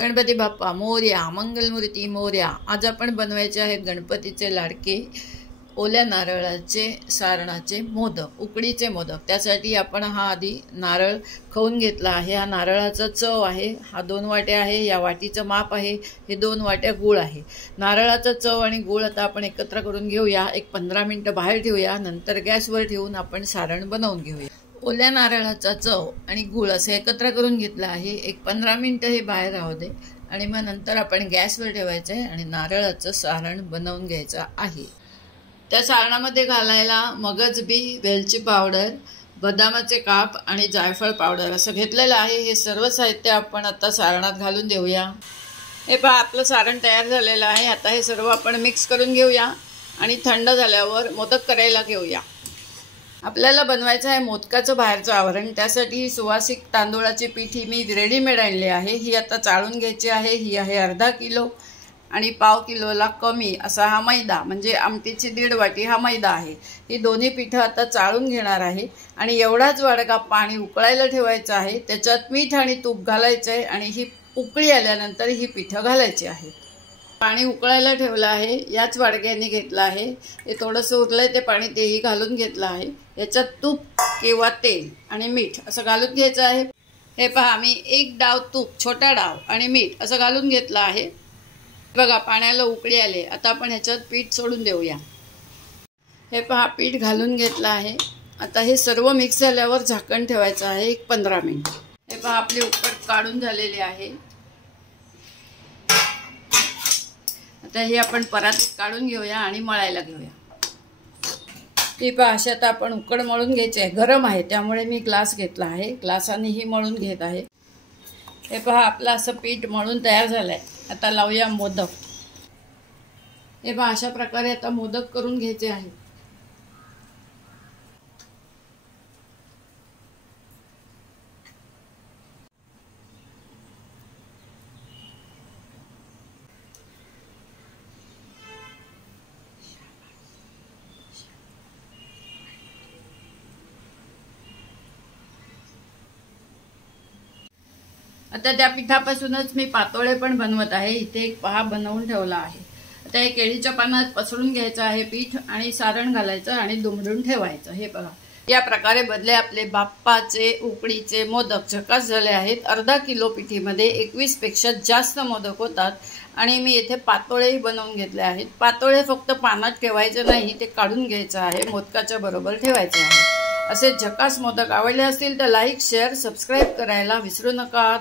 गणपती बाप्पा मोरया, मंगलमूर्ती मोरया। आज आपण बनवायचे आहेत गणपतीचे लाडके ओल्या नारळाचे सारणाचे मोदक, उकडीचे मोदक। त्यासाठी आपण हा आधी नारळ खवून घेतला आहे। हा नारळाचा चव आहे। हा 2 वाट्या आहे। या वाटीचं माप आहे। हे 2 वाट्या गूळ आहे। नारळाचा चव आणि गूळ आता आपण एकत्र करून घेऊया। एक 15 मिनिटं बाहेर ठेवूया, नंतर गॅसवर ठेवून आपण सारण बनवून घेऊया। ओल्या नारळाचा चव आणि गूळ असं एकत्र करून घेतलं आहे। एक 15 मिनिटं हे बाहेर राहू दे आणि मग नंतर आपण गॅसवर ठेवायचं आहे आणि नारळाचं सारण बनवून घ्यायचं आहे। त्या सारणामध्ये घालायला मगज बी, वेलची पावडर, बदामाचे काप आणि जायफळ पावडर असं घेतलेलं आहे। हे सर्व साहित्य आपण आता सारणात घालून देऊया। हे पहा, आपलं सारण तयार झालेलं आहे। आता हे सर्व आपण मिक्स करून घेऊया आणि थंड झाल्यावर मोदक करायला घेऊया। आपल्याला बनवायचं आहे मोदकाचं बाहेरचं आवरण। त्यासाठी सुवासिक तांदूळाची पीठ मी रेडीमेड आणली आहे। ही आता चाळून घ्यायची आहे। ही आहे अर्धा किलो आणि पाव किलोला कमी असा हा मैदा, म्हणजे आमटीची 1.5 वाटी हा मैदा आहे। ही दोन्ही पीठं आता चाळून घेणार आहे आणि एवढाच वाडगा पाणी उकळायला ठेवायचं आहे। त्याच्यात मीठ आणि तूप घालायचं आहे आणि ही उकळी आल्यानंतर ही पीठं घालायची आहे। पाणी उकळायला ठेवलं आहे, याच वाडग्याने घेतलं आहे। हे थोडंसं उरलंय ते पाणी, तेही घालून घेतलं आहे। याच्यात तूप किंवा तेल आणि मीठ असं घालून घ्यायचं आहे। हे पहा, मी 1 डाव तूप, छोटा डाव आणि मीठ असं घालून घेतलं आहे। बघा, पाण्याला उकळी आले। आता आपण ह्याच्यात पीठ सोडून देऊया। हे पहा, पीठ घालून घेतलं आहे। आता हे सर्व मिक्स झाल्यावर झाकण ठेवायचं आहे एक 15 मिनिट। हे पहा, आपली उकड काढून झालेली आहे। आता हे आपण परातीत काढून घेऊया आणि मळायला घेऊया। ती पहा, अशी आता आपण उकड मळून घ्यायची आहे। गरम आहे त्यामुळे मी ग्लास घेतला आहे, ग्लासाने ही मळून घेत आहे। हे पहा, आपलं असं पीठ मळून तयार झालंय। आता लावूया मोदक। हे पहा, अशा प्रकारे आता मोदक करून घ्यायचे आहे। आता त्या पिठापासूनच मी पातोळे पण बनवत आहे। इथे एक पहा बनवून ठेवला आहे। आता हे केळीच्या पानात पसरून घ्यायचं आहे पीठ आणि सारण घालायचं आणि दुमडून ठेवायचं। हे बघा, या प्रकारे बनले आपले बाप्पाचे उकडीचे मोदक। झकास झाले आहेत। अर्धा किलो पिठीमध्ये 21 पेक्षा जास्त मोदक होतात आणि मी इथे पातोळेही बनवून घेतले आहेत। पातोळे फक्त पानात ठेवायचे नाही, ते काढून घ्यायचं आहे, मोदकाच्या बरोबर ठेवायचे आहे। असे झकास मोदक आवडले असतील तर लाईक, शेअर, सबस्क्राईब करायला विसरू नका।